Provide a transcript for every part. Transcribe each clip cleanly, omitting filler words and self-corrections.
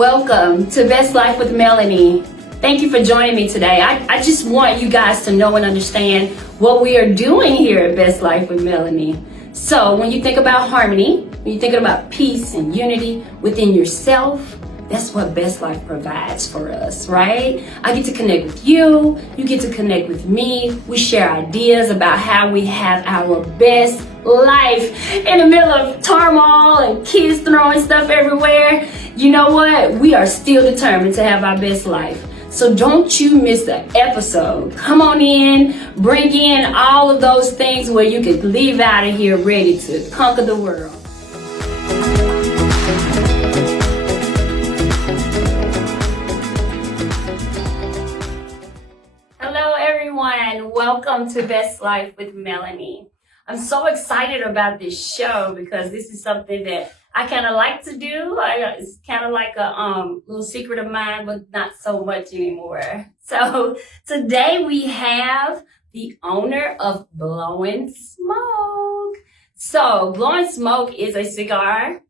Welcome to Best Life with Melanie. Thank you for joining me today. I just want you guys to know and understand what we are doing here at Best Life with Melanie. So when you think about harmony, when you're thinking about peace and unity within yourself, that's what Best Life provides for us, right? I get to connect with you, you get to connect with me. We share ideas about how we have our best life in the middle of turmoil and kids throwing stuff everywhere. You know what? We are still determined to have our best life. So don't you miss the episode. Come on in, bring in all of those things where you could leave out of here ready to conquer the world. Hello everyone, welcome to Best Life with Melanie. I'm so excited about this show because this is something that I kind of like to do. It's kind of like a little secret of mine, but not so much anymore. So today we have the owner of Blowing Smoke. So Blowing Smoke is a cigar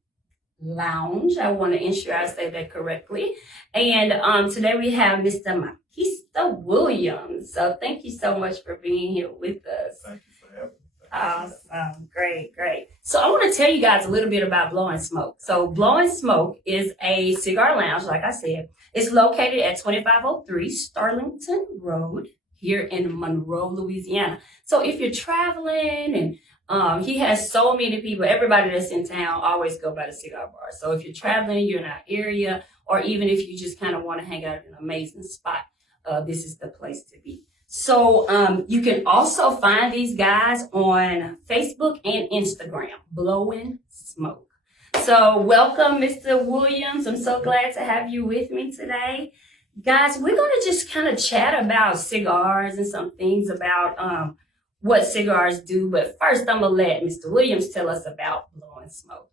lounge. I want to ensure I say that correctly. And today we have Mr. Makista Williams. So thank you so much for being here with us. Thank you for having me. Awesome. Great. So I want to tell you guys a little bit about Blowing Smoke. So Blowing Smoke is a cigar lounge, like I said. It's located at 2503 Starlington Road here in Monroe, Louisiana. So if you're traveling and he has so many people, everybody that's in town always go by the cigar bar. So if you're traveling, you're in our area, or even if you just kind of want to hang out at an amazing spot, this is the place to be. So you can also find these guys on Facebook and Instagram, Blowing Smoke. So welcome, Mr. Williams. I'm so glad to have you with me today. Guys, we're going to just kind of chat about cigars and some things about what cigars do. But first, I'm going to let Mr. Williams tell us about Blowing Smoke.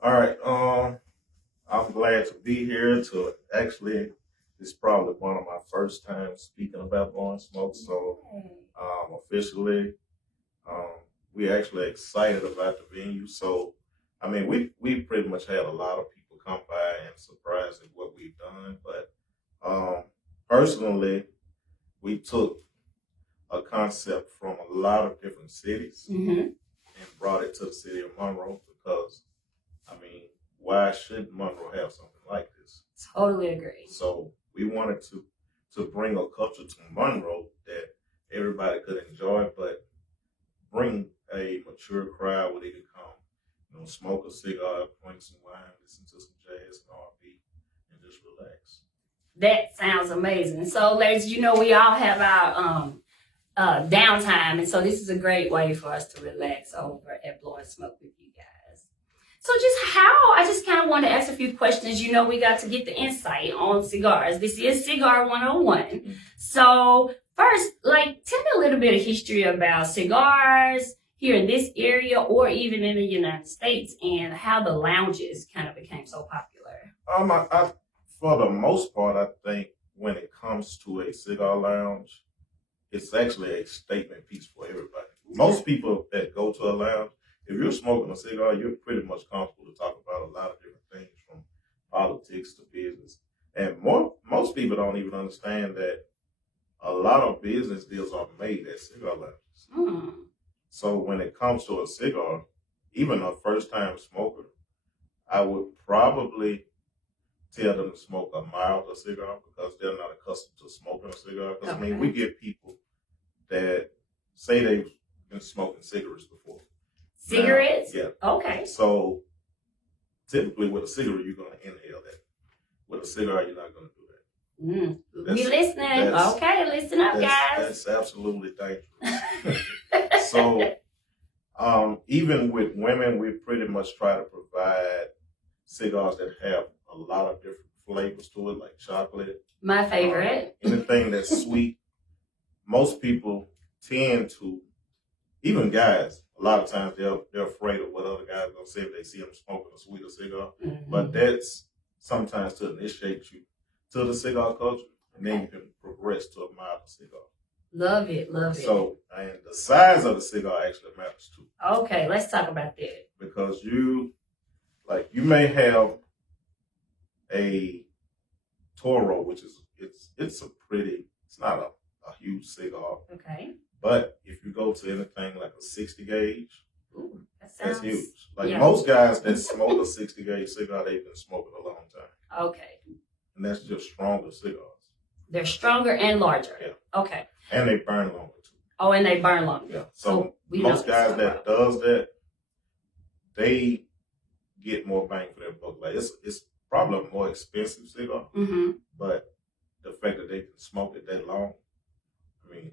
All right. I'm glad to be here to actually... It's probably one of my first times speaking about Blowing Smoke. So officially, we're actually excited about the venue. So, I mean, we pretty much had a lot of people come by and surprised at what we've done. But personally, we took a concept from a lot of different cities and brought it to the city of Monroe because, I mean, why shouldn't Monroe have something like this? Totally agree. So we wanted to bring a culture to Monroe that everybody could enjoy, but bring a mature crowd where they could come, smoke a cigar, drink some wine, listen to some jazz and R&B, and just relax. That sounds amazing. So, ladies, we all have our downtime, and so this is a great way for us to relax over at Blowing Smoke with you guys. So I just kind of want to ask a few questions. We got to get the insight on cigars. This is Cigar 101. So first, tell me a little bit of history about cigars here in this area or even in the United States and how the lounges kind of became so popular. For the most part, I think when it comes to a cigar lounge, it's actually a statement piece for everybody. Most people that go to a lounge, if you're smoking a cigar, you're pretty much comfortable to talk about a lot of different things from politics to business. And most people don't even understand that a lot of business deals are made at cigar lounges. So when it comes to a cigar, even a first-time smoker, I would probably tell them to smoke a milder cigar because they're not accustomed to smoking a cigar. Because, I mean, we get people that say they've been smoking cigarettes before. Cigarettes? Yeah. Okay. So typically with a cigarette, you're going to inhale that. With a cigar, you're not going to do that. We listening. Okay, listen up, guys. That's absolutely dangerous. So even with women, we pretty much try to provide cigars that have a lot of different flavors to it, like chocolate. My favorite. Anything that's sweet. Most people tend to, even guys, a lot of times they're afraid of what other guys are going to say if they see them smoking a sweeter cigar. But that's sometimes to initiate you to the cigar culture, and then you can progress to a milder cigar. Love it. So, and the size of the cigar actually matters too. Okay, let's talk about that. Because you may have a Toro, which is it's not a huge cigar. Okay. But if you go to anything like a 60 gauge, Ooh, that that's sounds huge. Like yeah. most guys that smoke a 60 gauge cigar, they've been smoking a long time. Okay. And that's just stronger cigars. They're stronger and larger. Yeah. Okay. And they burn longer too. Oh, and they burn longer. Yeah. So we most know guys that does that, they get more bang for their buck. Like it's probably a more expensive cigar, Mm-hmm. but the fact that they can smoke it that long, I mean,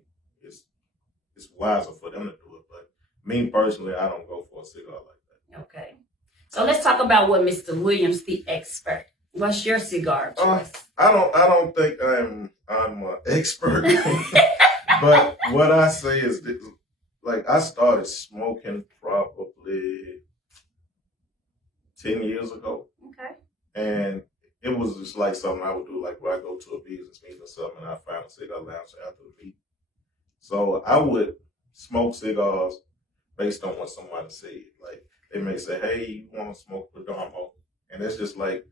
it's wiser for them to do it. But me personally, I don't go for a cigar like that. Okay. So let's talk about what Mr. Williams, the expert. What's your cigar choice? I don't think I'm an expert, but what I say is that, like, I started smoking probably 10 years ago. Okay. And it was just like something I would do, like when I go to a business meeting or something, and I found a cigar lounge after the meeting. So I would smoke cigars based on what someone said. Like they may say, "Hey, you want to smoke Perdomo?" And it's just like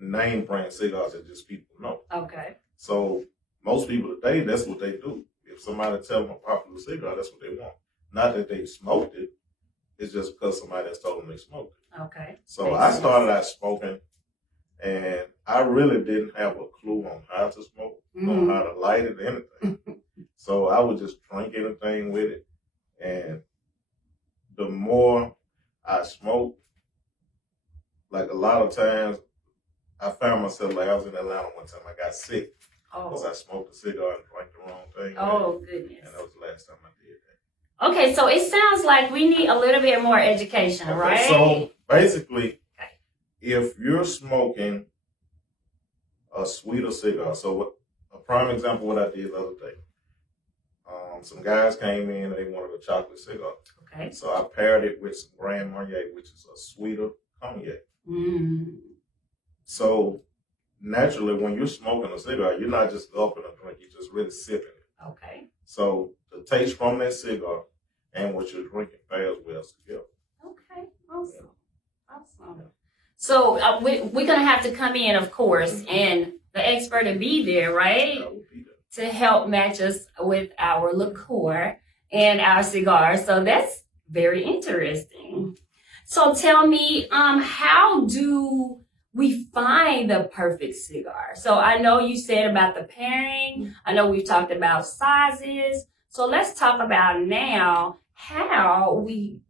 name brand cigars that just people know. Okay. So most people today, that's what they do. If somebody tell them a popular cigar, that's what they want. Not that they smoked it. It's just because somebody has told them they smoked it. Okay. So I started out smoking, and I really didn't have a clue on how to smoke, on how to light it, anything. So I would just drink anything with it. And the more I smoked, like a lot of times, I found myself, like I was in Atlanta one time, I got sick because I smoked a cigar and drank the wrong thing. Oh, goodness. And that was the last time I did that. Okay, so it sounds like we need a little bit more education, right? So basically, if you're smoking a sweeter cigar, so a prime example of what I did the other day, some guys came in and they wanted a chocolate cigar. Okay. So I paired it with some Grand Marnier, which is a sweeter cognac. So naturally, when you're smoking a cigar, you're not just gulping a drink, you're just really sipping it. Okay. So the taste from that cigar and what you're drinking pairs well together. Okay. Awesome. Awesome. So we're going to have to come in, of course, and the expert will be there, right? I will be there to help match us with our liqueur and our cigars. So that's very interesting. So tell me, how do we find the perfect cigar? So I know you said about the pairing. I know we've talked about sizes. So let's talk about now how we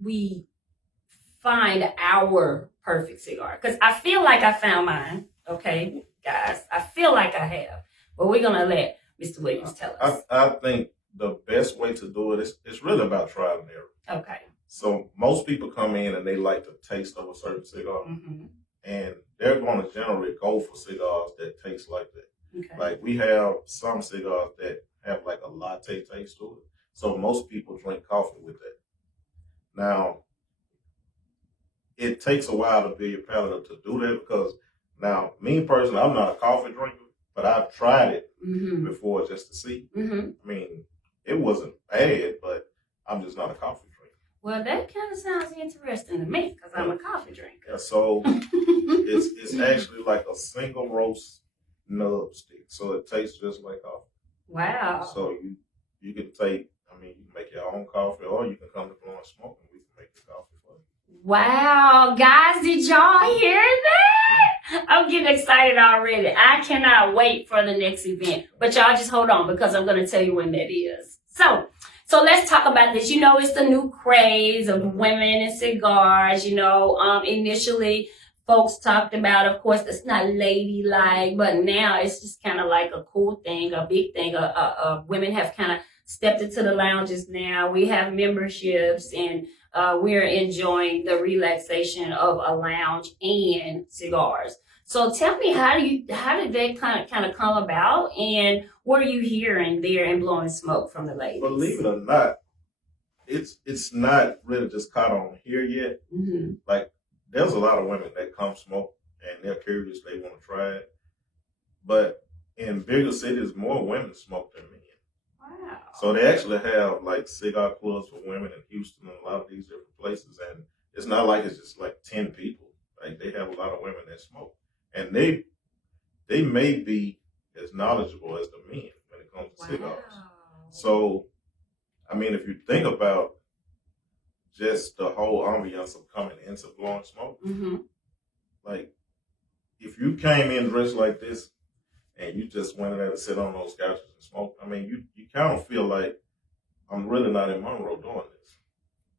find our perfect cigar. Because I feel like I found mine. Okay, guys, I feel like I have. But we're going to let Mr. Williams tell us. I think the best way to do it is it's really about trial and error. Okay. So most people come in and they like the taste of a certain cigar, and they're going to generally go for cigars that taste like that. Okay. Like we have some cigars that have like a latte taste to it. So most people drink coffee with that. Now, it takes a while to build your palate up to do that because now, me personally, I'm not a coffee drinker, but I've tried it before just to see. I mean, it wasn't bad, but I'm just not a coffee drinker. Well, that kind of sounds interesting to me because I'm a coffee drinker. Yeah, so it's actually like a single roast nub stick, so it tastes just like coffee. Wow. So you can take, I mean, you can make your own coffee, or you can come to Blowing Smoke and we can make the coffee for you. Wow, guys, did y'all hear that? I'm getting excited already. I cannot wait for the next event. But y'all just hold on because I'm going to tell you when that is. So let's talk about this. You know, it's the new craze of women and cigars. You know, initially folks talked about, of course, that's not ladylike, but now it's just kind of like a cool thing, a big thing. Women have kind of stepped into the lounges now. We have memberships and we're enjoying the relaxation of a lounge and cigars. So tell me, how did that kind of come about, and what are you hearing there in Blowing Smoke from the ladies? Believe it or not, it's not really just caught on here yet. Like there's a lot of women that come smoke and they're curious, they want to try it. But in bigger cities, more women smoke than men. Wow. So they actually have like cigar clubs for women in Houston and a lot of these different places. And it's not like it's just like 10 people. Like they have a lot of women that smoke. and they may be as knowledgeable as the men when it comes to cigars. So, I mean, if you think about just the whole ambiance of coming into blowing smoke, like if you came in dressed like this and you just went in there to sit on those couches and smoke, I mean, you kind of feel like I'm really not in Monroe doing this.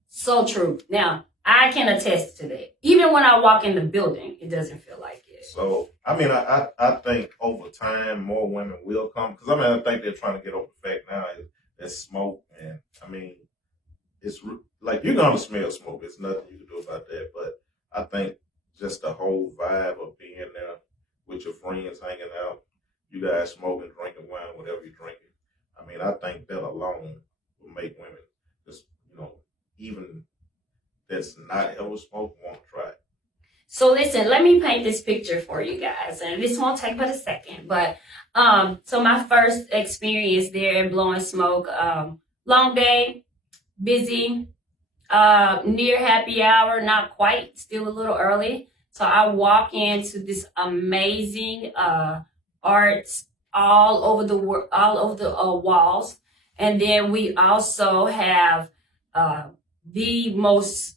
So true. Now, I can attest to that. Even when I walk in the building, it doesn't feel like it. So, I mean, I think over time more women will come. Because, I mean, I think they're trying to get over the fact now that smoke. And, I mean, it's like you're going to smell smoke. There's nothing you can do about that. But I think just the whole vibe of being there with your friends hanging out, you guys smoking, drinking wine, whatever you're drinking. I mean, I think that alone will make women just, even that's not ever smoked want to try it. So listen, let me paint this picture for you guys, and this won't take but a second. But so my first experience there in blowing smoke, long day, busy, near happy hour, not quite, still a little early. So I walk into this amazing art all over the walls, and then we also have the most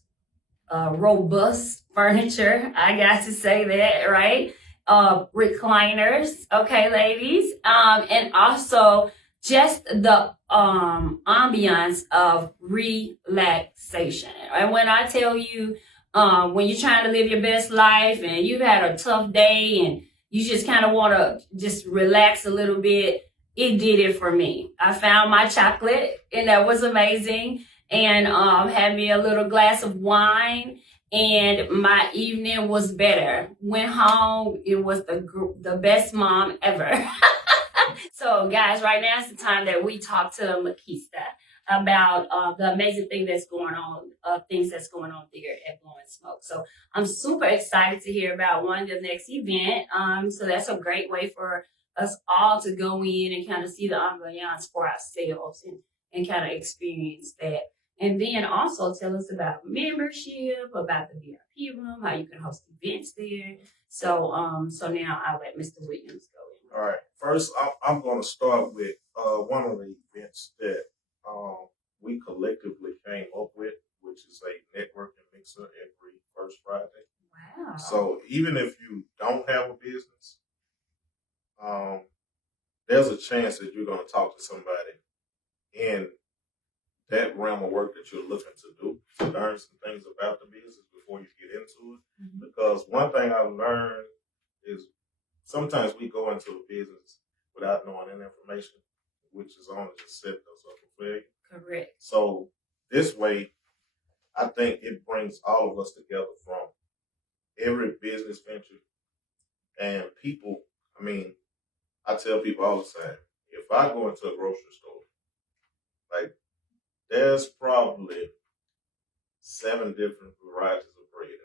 robust furniture. I got to say that, right? Recliners, okay, ladies, and also just the ambiance of relaxation. And when I tell you, when you're trying to live your best life and you've had a tough day and you just kind of want to just relax a little bit, it did it for me. I found my chocolate, and that was amazing. And had me a little glass of wine, and my evening was better. Went home, it was the best mom ever. So guys, right now is the time that we talk to Makista about the amazing thing that's going on, things that's going on there at Blowing Smoke. So I'm super excited to hear about the next event. So that's a great way for us all to go in and kind of see the ambiance for ourselves and kind of experience that. And then also tell us about membership, about the VIP room, how you can host events there. So now I'll let Mr. Williams go in. All right. First, I'm going to start with one of the events that we collectively came up with, which is a networking mixer every first Friday. Wow. So even if you don't have a business, there's a chance that you're going to talk to somebody in that realm of work that you're looking to do, to learn some things about the business before you get into it. Because one thing I've learned is sometimes we go into a business without knowing any information, which is only just setting us up for failure. Correct. So this way, I think it brings all of us together from every business venture and people. I mean, I tell people all the time, if I go into a grocery store, like, there's probably 7 different varieties of bread in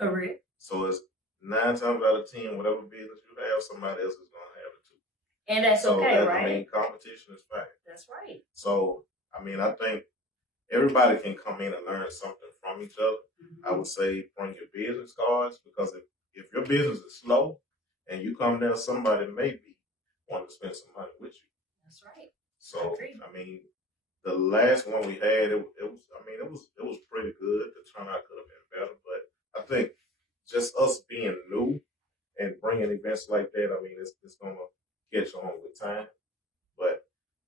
there. Correct. So it's 9 times out of 10, whatever business you have, somebody else is going to have it too. And that's okay, right? I mean, competition is fine. That's right. So, I mean, I think everybody can come in and learn something from each other. I would say bring your business cards, because if your business is slow and you come there, somebody may be wanting to spend some money with you. That's right. So, I mean, the last one we had, it was pretty good. The turnout could have been better, but I think just us being new and bringing events like that, I mean, it's going to catch on with time. But,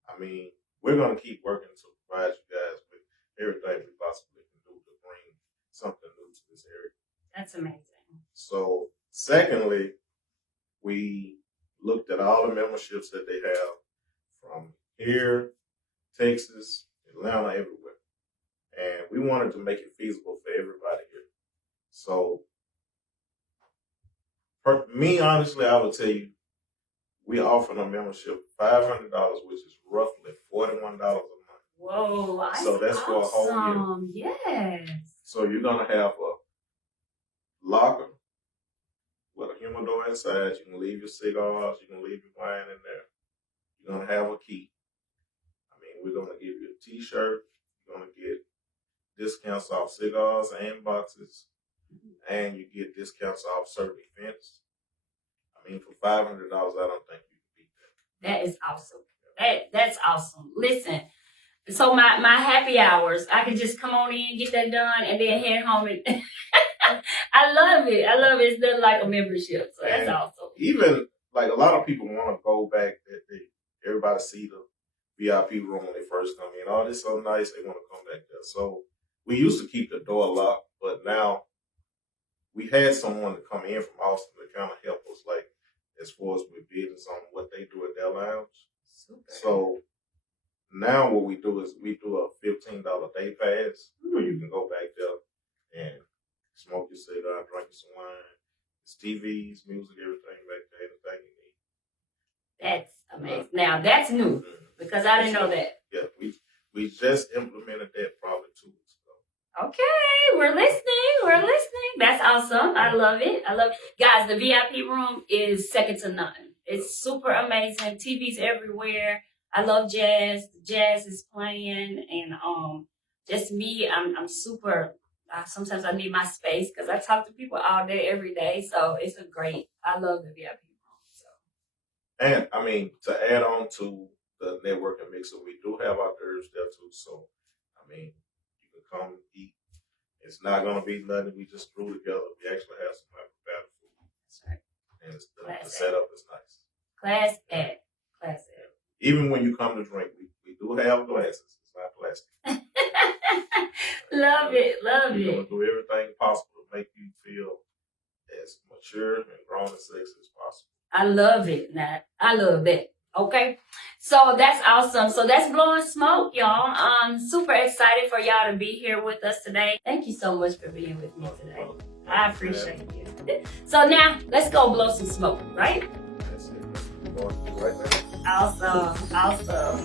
I mean, we're going to keep working to provide you guys with everything we possibly can do to bring something new to this area. That's amazing. So, secondly, we looked at all the memberships that they have from here, Texas, Atlanta, everywhere. And we wanted to make it feasible for everybody here. So, me, honestly, I would tell you, we offer a membership $500, which is roughly $41 a month. Whoa, so that's awesome. For a whole year. Yes. So you're going to have a locker with a humidor inside. You can leave your cigars. You can leave your wine in there. You're going to have a key. We're going to give you a T-shirt. You're going to get discounts off cigars and boxes. And you get discounts off certain events. I mean, for $500, I don't think you can beat that. That is awesome. That's awesome. Listen, so my happy hours, I can just come on in, get that done, and then head home. And I love it. I love it. It's done like a membership, so that's awesome. Even like a lot of people want to go back. Everybody see the VIP room when they first come in. Oh, this is so nice. They want to come back there. So we used to keep the door locked, but now we had someone to come in from Austin to kind of help us, like as far as with business on what they do at their lounge. Super. So now what we do is we do a $15 day pass where you can go back there and smoke your cigar, drink some wine. It's TVs, music, everything back there, anything you need. That's amazing. Now that's new because I didn't know that. Yeah, we just implemented that probably 2 weeks ago. Okay, we're listening. We're listening. That's awesome. I love it. I love it. Guys, the VIP room is second to none. It's super amazing. TVs everywhere. I love jazz. Jazz is playing, and just me. I'm super. Sometimes I need my space because I talk to people all day, every day. So it's a great. I love the VIP room. So. And I mean, to add on to the networking mixer, we do have our dirts there too. So I mean, you can come eat. It's not going to be nothing we just threw together. We actually have some prepared food. That's right. And the setup is nice. Class A. Class A. Even when you come to drink, we do have glasses. It's not plastic. Love it. Love We're it. going to do everything possible to make you feel as mature and grown and sexy as possible. I love it, Nat. I love that. Okay. So that's awesome. So that's Blowing Smoke, y'all. I'm super excited for y'all to be here with us today. Thank you so much for being with me today. I appreciate you. So now let's go blow some smoke, right? That's it. We're going to do right now. Awesome. Awesome.